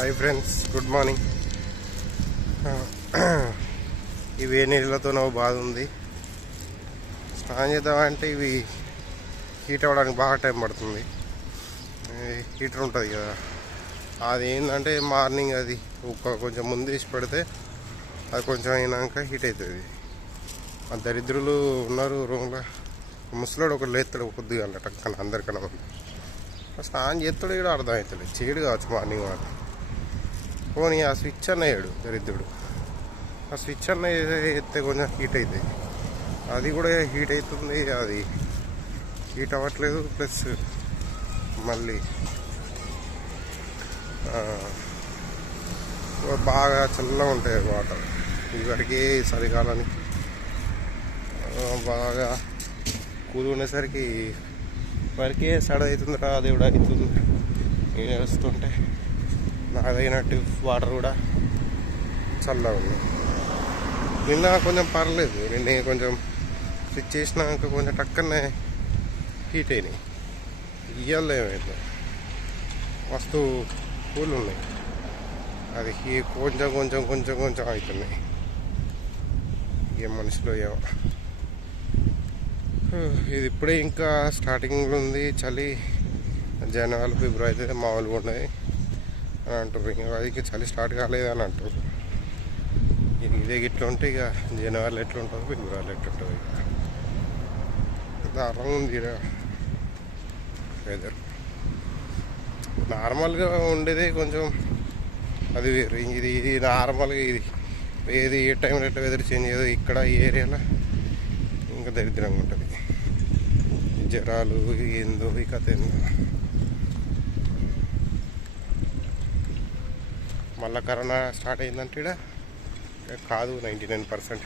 Hi friends good morning ఇవి ఏ నీళ్ళతో నాకు బాధ ఉంది. స్నానం చేద్దామంటే ఇవి హీట్ అవ్వడానికి బాగా టైం పడుతుంది. హీటర్ ఉంటుంది కదా. అది ఏంటంటే మార్నింగ్ అది ఒక కొంచెం ముందు తీసి పెడితే అది కొంచెం అయినాక హీట్ అవుతుంది ఆ దరిద్రులు ఉన్నారు రూమ్లో ముసలోడు ఒకరు లేస్తాడు కొద్దిగా అన్నట్టు టక్కన అందరికన్నా స్నానం చేస్తాడు కూడా అర్థమవుతుంది చీడు చేయడు కావచ్చు మార్నింగ్ వాడు. పోనీ ఆ స్విచ్ అన్న వేయడు దరిద్రుడు. ఆ స్విచ్ అన్న ఎత్తే కొంచెం హీట్ అవుతాయి అది కూడా హీట్ అవుతుంది అది హీట్ అవ్వట్లేదు ప్లస్ మళ్ళీ బాగా చల్లగా ఉంటాయి వాటర్. ఇవరికి చలికాలానికి బాగా కూల్ ఉండేసరికి వరకే సడ అవుతుంది రా దేవుడు అవుతుంది. నేను వేస్తుంటే నాకు తగినట్టు వాటర్ కూడా చల్లగా ఉంది. నిన్న కొంచెం పర్లేదు. నిన్న కొంచెం స్విచ్ చేసినాక కొంచెం టక్కనే హీట్ అయినాయి. ఇయ్యాలి ఏమైంది. మస్తు కూల్ ఉన్నాయి. అది హీ- కొంచెం కొంచెం కొంచెం కొంచెం అవుతున్నాయి. ఏం మనిషిలో ఏమో. ఇది ఇప్పుడే ఇంకా స్టార్టింగ్లో ఉంది చలి. జనవరి ఫిబ్రవరి అయితే మామూలుగా ఉన్నాయి. అని అంటారు ఇంకా అది చలి స్టార్ట్ కాలేదు అని అంటారు ఇది ఇదే ఇట్లా ఉంటే ఇక జనవరిలో ఎట్లా ఉంటుంది ఫిబ్రవరిలో ఎట్లా ఉంటుంది ఇక. దారుణంగా ఉంది వెదర్ నార్మల్గా ఉండేదే కొంచెం అది వేరు. ఇది ఇది నార్మల్గా ఇది. ఏది ఏ టైంలో ఎట్లా వెదర్ చేంజ్ అయ్యేదో ఇక్కడ ఈ ఏరియాలో ఇంకా దరిద్రంగా ఉంటుంది. జ్వరాలు ఏందో ఈ కథ ఏందో. మళ్ళీ కరోనా స్టార్ట్ అయిందంటే ఈడ కాదు నైంటీ నైన్ పర్సెంట్.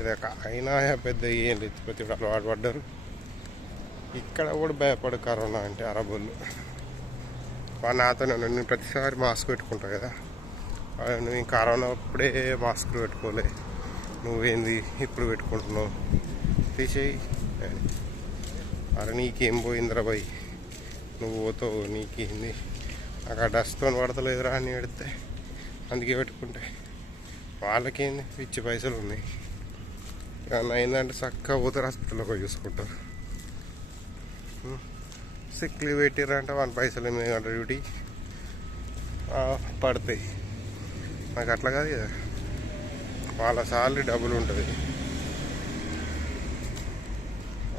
ఇది అయినా పెద్ద ఏం లేదు ప్రతి అలవాటు పడ్డారు ఇక్కడ కూడా భయపడు కరోనా అంటే అరబోళ్ళు వాళ్ళు నాతో నేను ప్రతిసారి మాస్క్ పెట్టుకుంటా కదా. నువ్వు ఈ కరోనా అప్పుడే మాస్క్ పెట్టుకోలే. నువ్వేంది ఇప్పుడు పెట్టుకుంటున్నావు? తీసేయి. అరే నీకేం పోయిందిరా బాయ్? నువ్వు పోతావు నీకేంది? నాకు ఆ డస్ట్తో పడతలేదురా అని పెడితే అందుకే పెట్టుకుంటే. వాళ్ళకేంది పిచ్చి పైసలు ఉన్నాయి. ఏమన్నా అయిందంటే చక్కగా పోతారు హాస్పిటల్లో పోయి చూసుకుంటారు. సిక్ లీవ్ పెట్టారంటే వాళ్ళ పైసలు ఎనిమిది గంటల డ్యూటీ. పడతాయి. నాకు అట్లా కాదు కదా. వాళ్ళ సాలరీ డబ్బులు ఉంటుంది.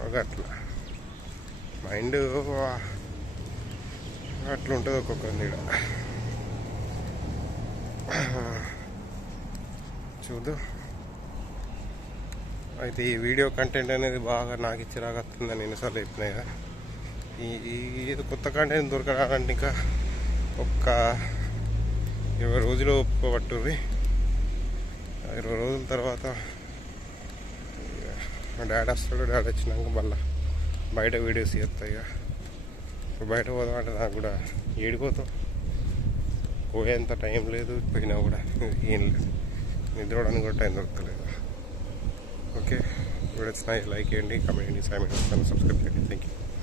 ఒక అట్లా. మైండ్ అట్లా ఉంటుంది చూద్దాం. అయితే ఈ వీడియో కంటెంట్ అనేది బాగా నాకు ఇచ్చి రాగత్తుందని ఎన్నిసార్లు చెప్పినా కదా. ఈ ఈ- కొత్త కంటెంట్ దొరకడానికి ఇంకా ఒక్క ఇరవై రోజులు పట్టుర్రి ఇరవై రోజుల తర్వాత మా డాడీ వస్తాడు డాడీ వచ్చినాక మళ్ళీ బయట వీడియోస్ చేస్తాయి ఇక బయట పోదాం అంటే నాకు కూడా ఏడిపోతాం. పోయేంత టైం లేదు పోయినా కూడా ఏం లేదు. నిద్రపోవడానికి కూడా టైం దొరకలేదు. ఓకే? ఇప్పుడు వీడియోస్ లైక్ చేయండి కమెంట్ చేయండి. సబ్స్క్రైబ్ చేయండి. Thank you